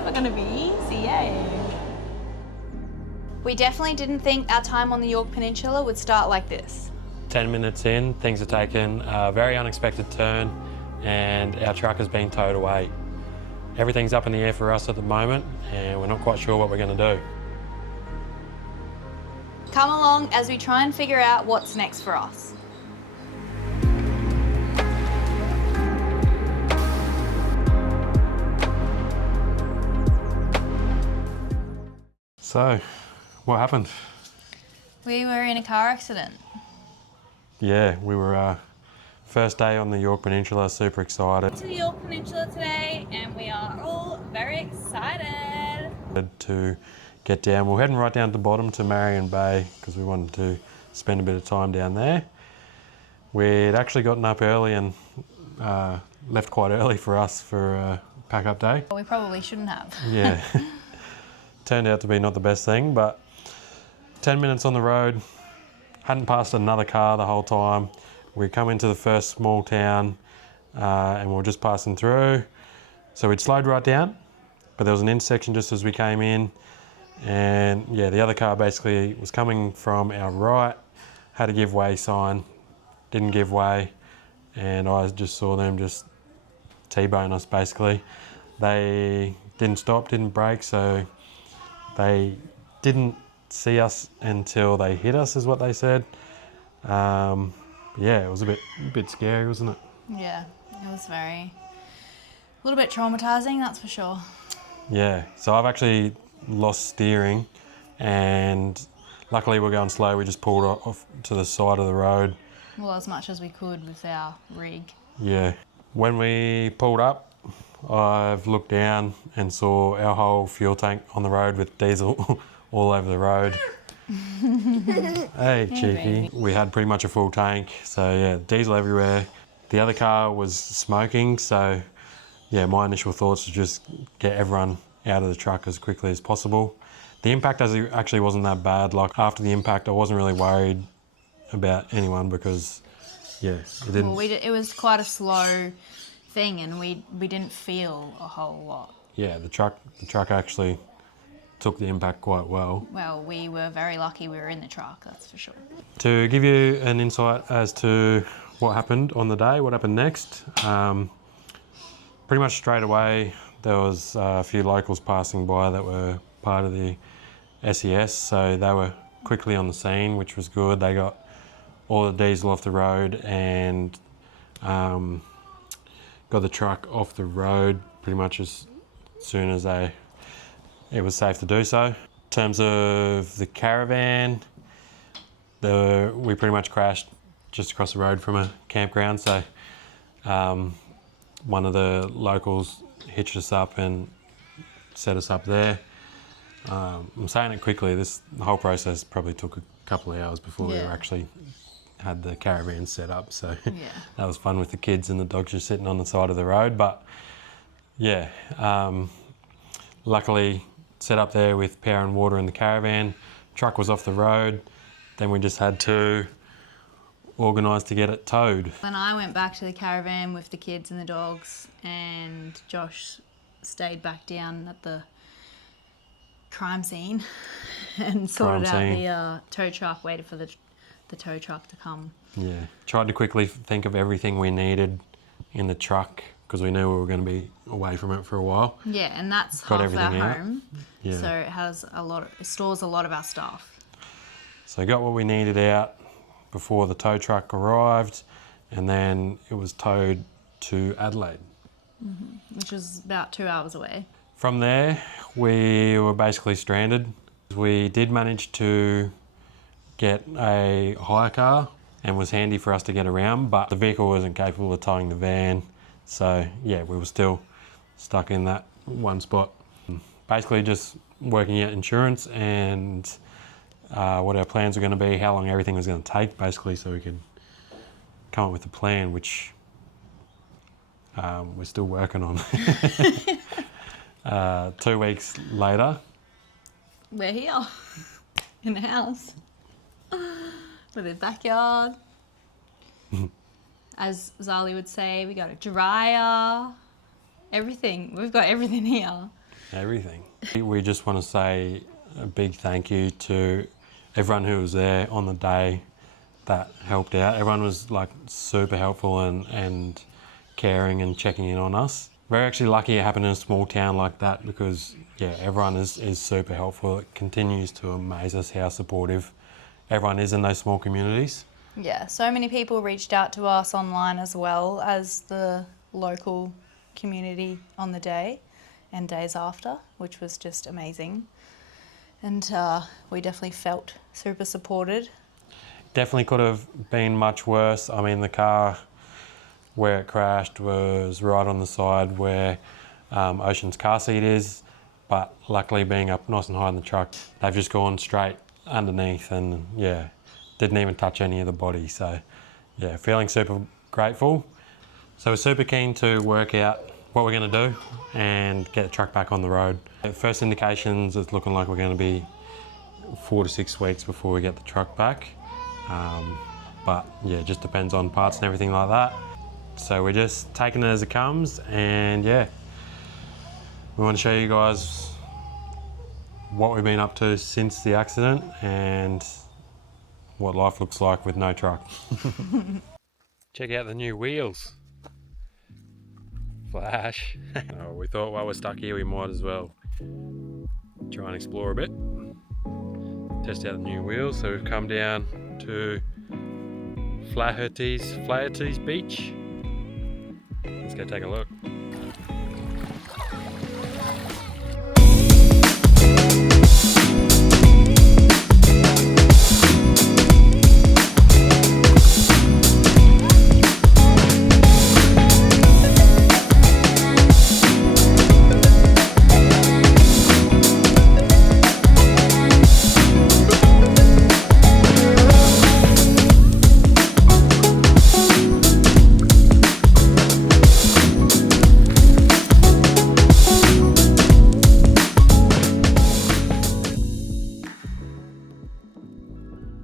ever going to be easy, eh? We definitely didn't think our time on the Yorke Peninsula would start like this. 10 minutes in, things have taken a very unexpected turn and our truck has been towed away. Everything's up in the air for us at the moment and we're not quite sure what we're going to do. Come along as we try and figure out what's next for us. So, what happened? We were in a car accident. Yeah, we were first day on the Yorke Peninsula, super excited. To the Yorke Peninsula today and we are all very excited. To get down, we're heading right down to the bottom to Marion Bay because we wanted to spend a bit of time down there. We'd actually gotten up early and left quite early for us for a pack-up day. We probably shouldn't have. Yeah, turned out to be not the best thing, but 10 minutes on the road, hadn't passed another car the whole time. We come into the first small town and we were just passing through. So we'd slowed right down, but there was an intersection just as we came in. And yeah, the other car basically was coming from our right, had a give way sign, didn't give way. And I just saw them just T-bone us basically. They didn't stop, didn't brake, so they didn't see us until they hit us is what they said. Yeah, it was a bit scary, wasn't it? Yeah, it was a little bit traumatising, that's for sure. Yeah, so I've actually lost steering and luckily we're going slow, we just pulled off to the side of the road. Well, as much as we could with our rig. Yeah, when we pulled up, I've looked down and saw our whole fuel tank on the road with diesel all over the road. Hey, cheeky. Baby. We had pretty much a full tank, so yeah, diesel everywhere. The other car was smoking, so yeah, my initial thoughts were just get everyone out of the truck as quickly as possible. The impact actually wasn't that bad. Like after the impact, I wasn't really worried about anyone because yeah, it didn't. Well, it was quite a slow thing and we didn't feel a whole lot. Yeah, the truck actually took the impact quite well. Well, we were very lucky we were in the truck, that's for sure. To give you an insight as to what happened on the day, what happened next, pretty much straight away there was a few locals passing by that were part of the SES, so they were quickly on the scene, which was good. They got all the diesel off the road and got the truck off the road pretty much as soon as it was safe to do so. In terms of the caravan, we pretty much crashed just across the road from a campground, so one of the locals hitched us up and set us up there. I'm saying it quickly, the whole process probably took a couple of hours before we actually had the caravan set up, so that was fun with the kids and the dogs just sitting on the side of the road. But yeah, luckily set up there with power and water in the caravan. Truck was off the road, then we just had to organise to get it towed. Then I went back to the caravan with the kids and the dogs and Josh stayed back down at the crime scene and sorted out the tow truck, waited for the tow truck to come. Yeah, tried to quickly think of everything we needed in the truck because we knew we were going to be away from it for a while. Yeah, and that's Got half our everything out. home, Yeah. so it stores a lot of our stuff. So got what we needed out before the tow truck arrived, and then it was towed to Adelaide. Which was about 2 hours away. From there, we were basically stranded. We did manage to get a hire car and was handy for us to get around, but the vehicle wasn't capable of towing the van. So yeah, we were still stuck in that one spot. Basically just working out insurance and what our plans were going to be, how long everything was going to take, basically, so we could come up with a plan, which we're still working on. 2 weeks later. We're here, in the house, with a backyard. As Zali would say, we got a dryer, everything. We've got everything here. everything. We just want to say a big thank you to everyone who was there on the day that helped out. Everyone was like super helpful and caring and checking in on us. We're actually lucky it happened in a small town like that because yeah, everyone is super helpful. It continues to amaze us how supportive everyone is in those small communities. Yeah, so many people reached out to us online as well as the local community on the day and days after, which was just amazing. And we definitely felt super supported. Definitely could have been much worse. I mean, the car where it crashed was right on the side where Ocean's car seat is, but luckily being up nice and high in the truck, they've just gone straight underneath and yeah, didn't even touch any of the body. So yeah, feeling super grateful. So we're super keen to work out what we're going to do and get the truck back on the road. First indications, it's looking like we're going to be 4 to 6 weeks before we get the truck back. But yeah, it just depends on parts and everything like that. So we're just taking it as it comes, and yeah, we want to show you guys what we've been up to since the accident and what life looks like with no truck. Check out the new wheels. Flash. Oh, we thought while we're stuck here we might as well try and explore a bit. Test out the new wheels. So we've come down to Flaherty's Beach. Let's go take a look.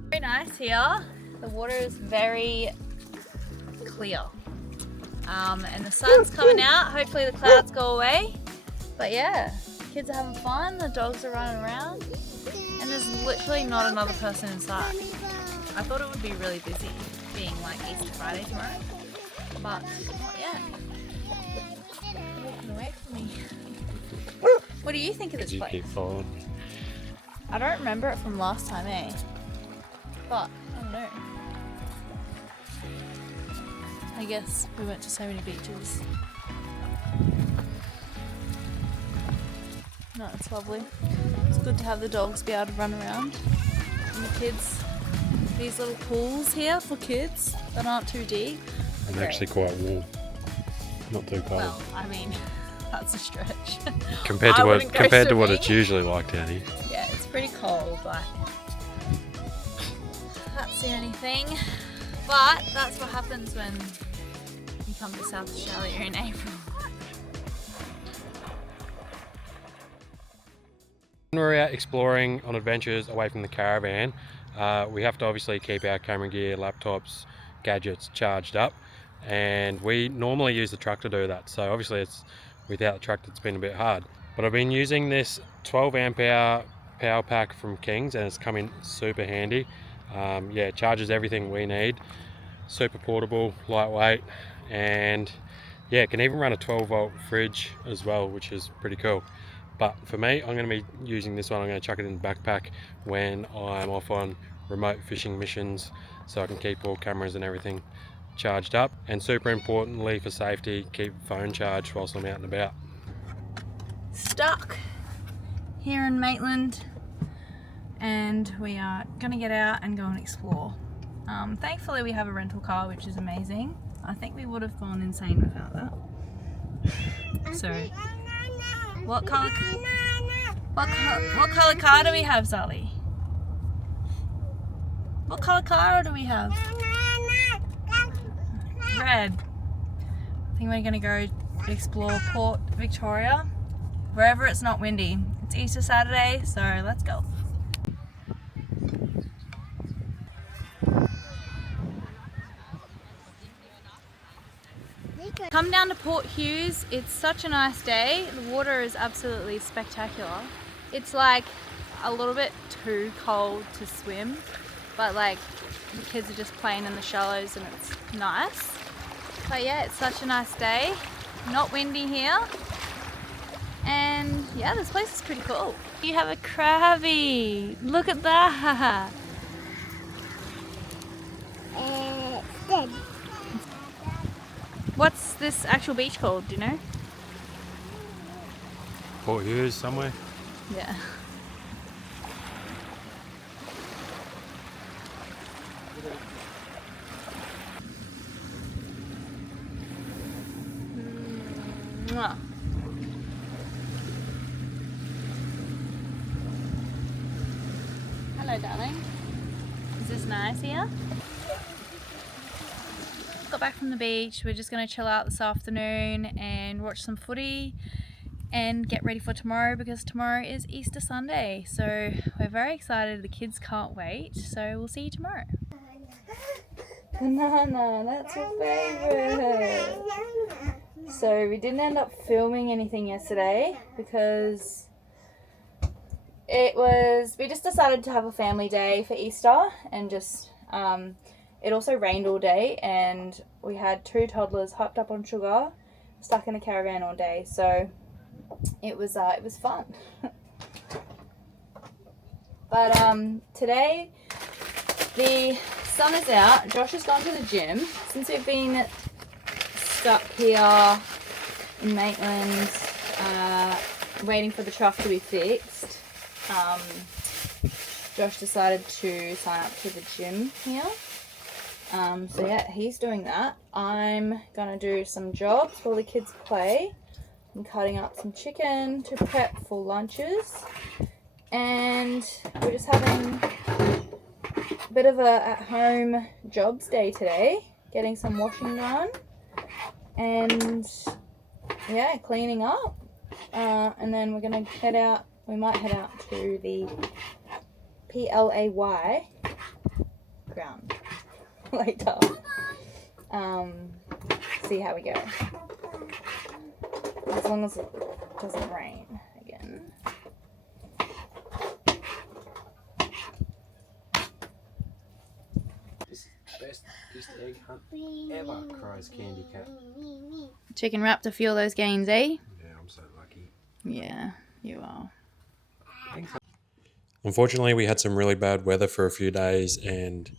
Very nice here. The water is very clear. And the sun's coming out. Hopefully the clouds go away. But yeah, kids are having fun, the dogs are running around, and there's literally not another person inside. I thought it would be really busy being like Easter Friday tomorrow, but not yet. They're walking away from me. What do you think of this place? Keep following. I don't remember it from last time, eh? But I don't know. I guess we went to so many beaches. No, it's lovely. It's good to have the dogs be able to run around. And the kids, these little pools here for kids that aren't too deep. And actually quite warm. Not too cold. Well, I mean, that's a stretch. Compared to what it's usually like down here. Yeah, it's pretty cold, but that's the only thing. But that's what happens when you come to South Australia in April. When we're out exploring on adventures away from the caravan, we have to obviously keep our camera gear, laptops, gadgets charged up, and we normally use the truck to do that. So obviously it's without the truck it's been a bit hard. But I've been using this 12 amp hour power pack from Kings and it's come in super handy. Yeah, it charges everything we need. Super portable, lightweight, and yeah, it can even run a 12 volt fridge as well, which is pretty cool. But for me, I'm going to be using this one. I'm going to chuck it in the backpack when I'm off on remote fishing missions, so I can keep all cameras and everything charged up. And super importantly for safety, keep phone charged whilst I'm out and about. Stuck here in Maitland, and we are going to get out and go and explore. Thankfully we have a rental car, which is amazing. I think we would have gone insane without that. So, what colour car do we have, Sally? What colour car do we have? Red. I think we're going to go explore Port Victoria, wherever it's not windy. It's Easter Saturday, so let's go. come down to Port Hughes. It's such a nice day. The water is absolutely spectacular. It's like a little bit too cold to swim, but like the kids are just playing in the shallows and it's nice. But yeah, it's such a nice day. Not windy here. And yeah, this place is pretty cool. You have a crabby. Look at that. Dead. What's this actual beach called, do you know? Port Hughes somewhere. Yeah. Mwah. Hello, darling. Is this nice here? Got back from the beach. We're just going to chill out this afternoon and watch some footy and get ready for tomorrow because tomorrow is Easter Sunday. So we're very excited. The kids can't wait. So we'll see you tomorrow. Banana, that's your favourite. So we didn't end up filming anything yesterday because we just decided to have a family day for Easter and just it also rained all day and we had 2 toddlers hyped up on sugar, stuck in a caravan all day. So it was fun. But today the sun is out. Josh has gone to the gym. Since we've been stuck here in Maitland waiting for the truck to be fixed, Josh decided to sign up to the gym here. So yeah, he's doing that. I'm gonna do some jobs while the kids play. I'm cutting up some chicken to prep for lunches, and we're just having a bit of a at-home jobs day today, getting some washing done and yeah, cleaning up, and then we're gonna head out. We might head out to the PLAY ground later. See how we go. As long as it doesn't rain again. Best egg hunt ever, cries Candy Cat. Chicken wrapped a few of those gains, eh? Yeah, I'm so lucky. Yeah, you are. Unfortunately, we had some really bad weather for a few days and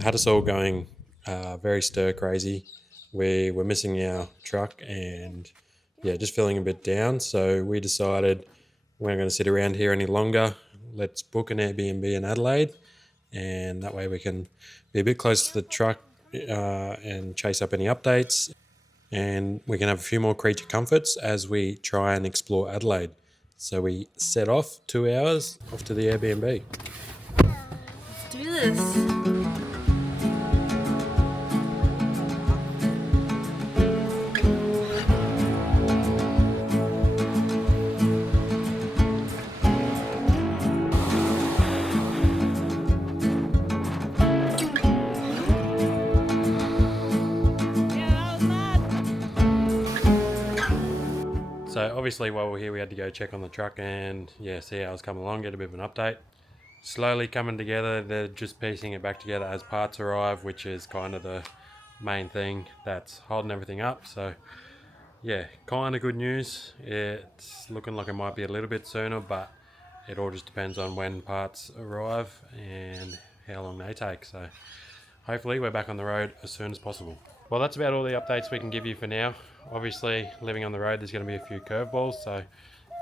had us all going very stir crazy. We were missing our truck and yeah, just feeling a bit down. So we decided we're not going to sit around here any longer. Let's book an Airbnb in Adelaide, and that way we can be a bit closer to the truck and chase up any updates. And we can have a few more creature comforts as we try and explore Adelaide. So we set off 2 hours off to the Airbnb. Let's do this. So obviously while we're here we had to go check on the truck and yeah, see how it's coming along, get a bit of an update. Slowly coming together, they're just piecing it back together as parts arrive, which is kind of the main thing that's holding everything up. So yeah, kind of good news. It's looking like it might be a little bit sooner, but it all just depends on when parts arrive and how long they take. So hopefully we're back on the road as soon as possible. Well, that's about all the updates we can give you for now. Obviously, living on the road, there's going to be a few curveballs. So,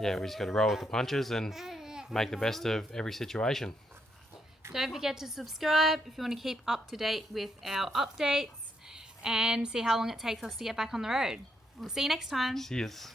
yeah, we just got to roll with the punches and make the best of every situation. Don't forget to subscribe if you want to keep up to date with our updates and see how long it takes us to get back on the road. We'll see you next time. Cheers.